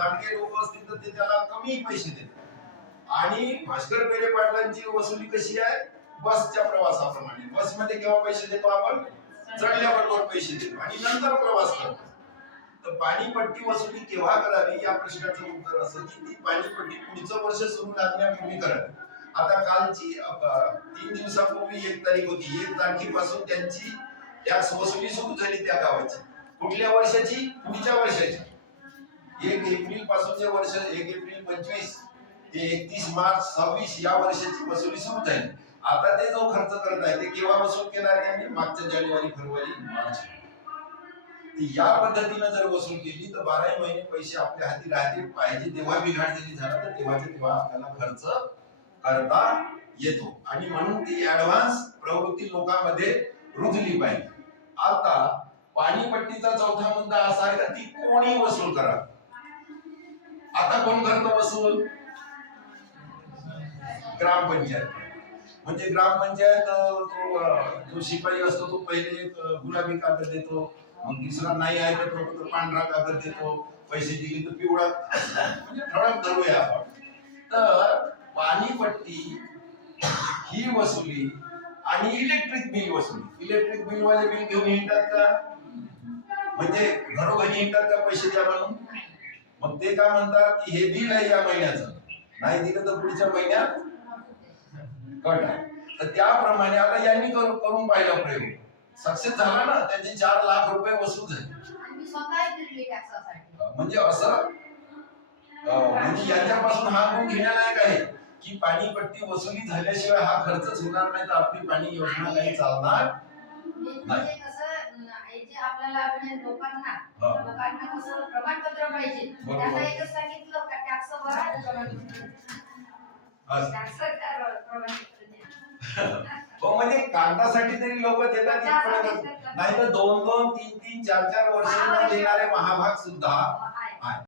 दांडगे लोक असतील तर ते त्याला कमी पैसे देतात। आणि भास्कर पेरे पाटलांची वसुली कशी आहे, बसच्या प्रवासाप्रमाणे। बसमध्ये केव्हा पैसे देतो आपण, चढल्याबरोबर पैसे देतो आणि नंतर प्रवास करतो। तर पाणीपट्टी वसुली केव्हा करावी या प्रश्नाचं उत्तर असं की ती पाणीपट्टी पुढचं वर्ष सुरू लागण्यापूर्वी करावी। आता कालची 3 दिवसापूर्वी 1 तारीख होती, 1 तारखेपासून त्यांची टॅक्स वसुली सुरू झाली त्या गावाची। कुठल्या वर्षाची, पुढच्या वर्षाची। 1 एप्रिल पासून जे वर्ष 1 एप्रिल 25 ते 31 मार्च 26 या वर्षाची वसुली सुरू झाली। आता ते जो खर्च करत आहे ते केव्हा वसूल केला त्यांनी, मागच्या जानेवारी फेब्रुवारी मार्च। या पद्धतीने जर वसूल केली तर 12 महिने पैसे आपल्या हाती राहतील। पाहिजे तेव्हा बिघाड जरी झाला तर तेव्हा आपल्याला खर्च करता येतो। आणि म्हणून ती ऍडव्हान्स प्रवृत्ती लोकांमध्ये रुजली पाहिजे। आता पाणीपट्टीचा चौथा मुद्दा असा आहे की ती कोणी वसूल करावी। आता कोण करतो वसूल, ग्रामपंचायत। म्हणजे ग्रामपंचायत जो शिपाई असतो तो पहिले गुलाबी कागद देतो, मग दुसरा नाही आहे तर पांढरा कागद देतो, पैसे दिले तर पिवळा, म्हणजे ठळक धरूया आपण। तर पाणीपट्टी ही वसुली आणि इलेक्ट्रिक बिल वसुली, इलेक्ट्रिक बिल वाले बिल घेऊन येतात का, म्हणजे घरोघरी येतात का पैसे द्या म्हणून। मग ते काय म्हणतात की हे बिल आहे या महिन्याचं, नाही दिलं तर पुढच्या महिन्यात कट आहे। तर त्याप्रमाणे आता यांनी करून पाहिला प्रयोग, सक्सेस झाला ना, त्यांचे 4 लाख रुपये वसूल झाले। म्हणजे असं म्हणजे यांच्यापासून हा गुण घेण्यालायक आहे की पाणीपट्टी वसुली झाल्याशिवाय हा खर्चच होणार नाही, तर आपली पाणी योजना काही चालणार नाही। आपल्याला लोकांना कसं प्रमाणपत्र पाहिजे, त्याला एकच सांगितलं का टॅक्स भरा म्हणजे कागदासाठी तरी लोक देतात, नाही तर 2-2, 3-3, 4-4 वर्ष देणारे महाभाग सुद्धा